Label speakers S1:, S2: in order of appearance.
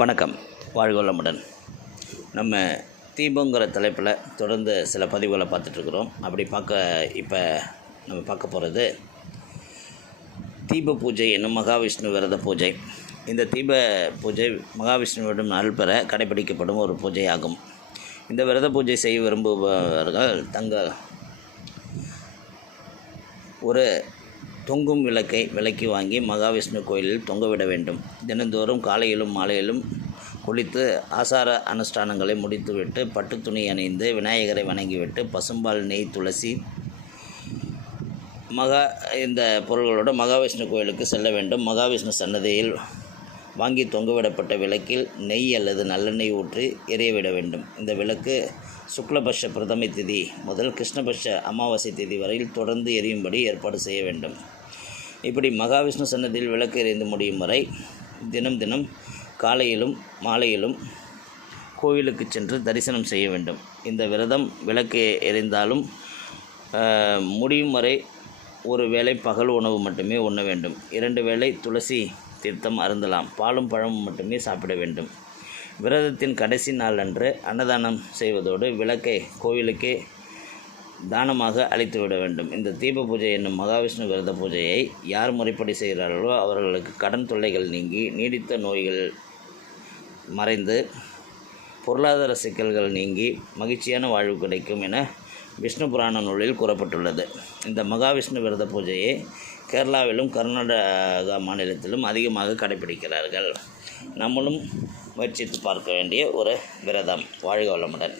S1: வணக்கம். வாழ்க வளமுடன் நம்ம தீபங்கிற தலைப்பில் தொடர்ந்து சில பதிவுகளை பார்த்துட்ருக்குறோம். அப்படி பார்க்க இப்போ நம்ம பார்க்க போகிறது தீப பூஜை என்னும் மகாவிஷ்ணு விரத பூஜை. இந்த தீப பூஜை மகாவிஷ்ணுவிடம் அருள் பெற கடைபிடிக்கப்படும் ஒரு பூஜை ஆகும். இந்த விரத பூஜை செய்ய விரும்புபவர்கள் தங்கள் ஒரு தொங்கும் விளக்கை விலக்கி வாங்கி மகாவிஷ்ணு கோயிலில் தொங்கவிட வேண்டும். தினந்தோறும் காலையிலும் மாலையிலும் குளித்து ஆசார அனுஷ்டானங்களை முடித்துவிட்டு பட்டு துணி அணிந்து விநாயகரை வணங்கிவிட்டு பசும்பால் நெய் துளசி மகா இந்த பொருள்களோடு மகாவிஷ்ணு கோயிலுக்கு செல்ல வேண்டும். மகாவிஷ்ணு சன்னதியில் வாங்கி தொங்கவிடப்பட்ட விளக்கில் நெய் அல்லது நல்லெண்ணெய் ஊற்றி எரியவிட வேண்டும். இந்த விளக்கு சுக்லபட்ச பிரதமை திதி முதல் கிருஷ்ணபட்ச அமாவாசை திதி வரையில் தொடர்ந்து எரியும்படி ஏற்பாடு செய்ய வேண்டும். இப்படி மகாவிஷ்ணு சன்னதியில் விளக்கு எறிந்து முடியும் வரை தினம் தினம் காலையிலும் மாலையிலும் கோவிலுக்கு சென்று தரிசனம் செய்ய வேண்டும். இந்த விரதம் விளக்கு எரிந்தாலும் முடியும் வரை ஒரு வேளை பகல் உணவு மட்டுமே உண்ண வேண்டும். இரண்டு வேளை துளசி தீர்த்தம் அருந்தலாம். பாலும் பழமும் மட்டுமே சாப்பிட வேண்டும். விரதத்தின் கடைசி நாள் அன்று அன்னதானம் செய்வதோடு விளக்கை கோவிலுக்கே தானமாக அளித்து விட வேண்டும். இந்த தீப பூஜை என்னும் மகாவிஷ்ணு விரத பூஜையை யார் முறைப்படி செய்கிறார்களோ அவர்களுக்கு கடன் தொல்லைகள் நீங்கி நீடித்த நோய்கள் மறைந்து பொருளாதார சிக்கல்கள் நீங்கி மகிழ்ச்சியான வாழ்வு கிடைக்கும் என விஷ்ணு புராண நூலில் கூறப்பட்டுள்ளது. இந்த மகாவிஷ்ணு விரத பூஜையை கேரளாவிலும் கர்நாடகா மாநிலத்திலும் அதிகமாக கடைபிடிக்கிறார்கள். நம்மளும் முயற்சித்து பார்க்க வேண்டிய ஒரு விரதம். வாழ்க வளமுடன்.